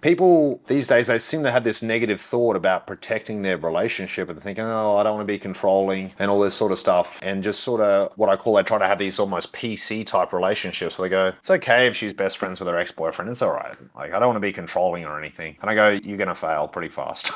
People these days, they seem to have this negative thought about protecting their relationship and thinking, oh, I don't want to be controlling and all this sort of stuff. And just sort of what I call, they try to have these almost PC type relationships where they go, it's okay if she's best friends with her ex-boyfriend. It's all right. Like, I don't want to be controlling or anything. And I go, you're going to fail pretty fast.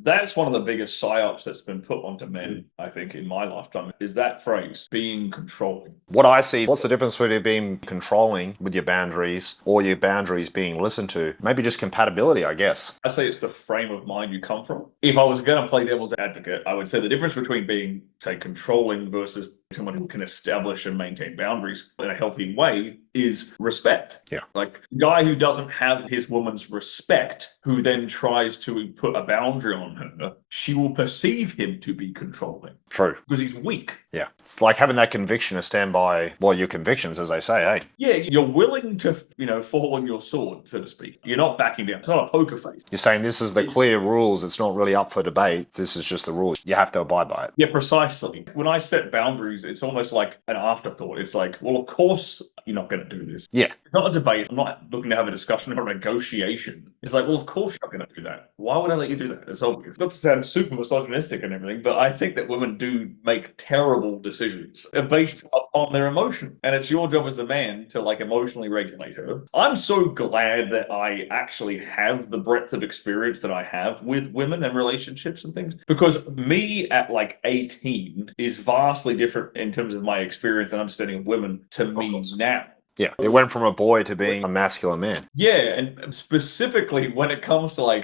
That's one of the biggest psyops that's been put onto men, I think, in my lifetime, is that phrase, being controlling. What I see, what's the difference between being controlling with your boundaries or your boundaries being listened to? Maybe just compatibility, I guess. I say it's the frame of mind you come from. If I was going to play devil's advocate, I would say the difference between being, say, controlling versus someone who can establish and maintain boundaries in a healthy way is respect. Yeah. Like, the guy who doesn't have his woman's respect, who then tries to put a boundary on her, she will perceive him to be controlling. True. Because he's weak. Yeah. It's like having that conviction to stand by, well, your convictions, as they say, hey. Yeah, you're willing to, fall on your sword, so to speak. You're not backing down. It's not a poker face. You're saying this is the clear rules. It's not really up for debate. This is just the rules. You have to abide by it. Yeah, precisely. When I set boundaries, it's almost like an afterthought. It's like, well, of course you're not going to do this. Yeah. It's not a debate. I'm not looking to have a discussion or a negotiation. It's like, well, of course you're not going to do that. Why would I let you do that? It's obvious. Not to sound super misogynistic and everything, but I think that women do make terrible decisions based upon their emotion. And it's your job as the man to emotionally regulate her. I'm so glad that I actually have the breadth of experience that I have with women and relationships and things, because me at 18 is vastly different in terms of my experience and understanding of women to me now. Yeah. It went from a boy to being a masculine man. Yeah, and specifically when it comes to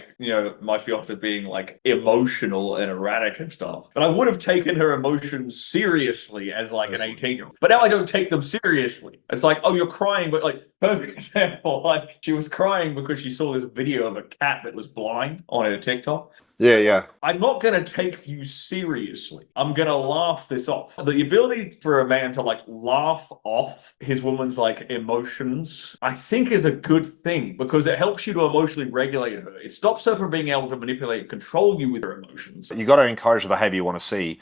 my fiance being emotional and erratic and stuff. And I would have taken her emotions seriously as an 18-year-old. But now I don't take them seriously. It's like, oh, you're crying, but perfect example, she was crying because she saw this video of a cat that was blind on her TikTok. Yeah. I'm not going to take you seriously. I'm going to laugh this off. The ability for a man to laugh off his woman's emotions, I think is a good thing, because it helps you to emotionally regulate her. It stops her from being able to manipulate and control you with her emotions. You got to encourage the behavior you want to see.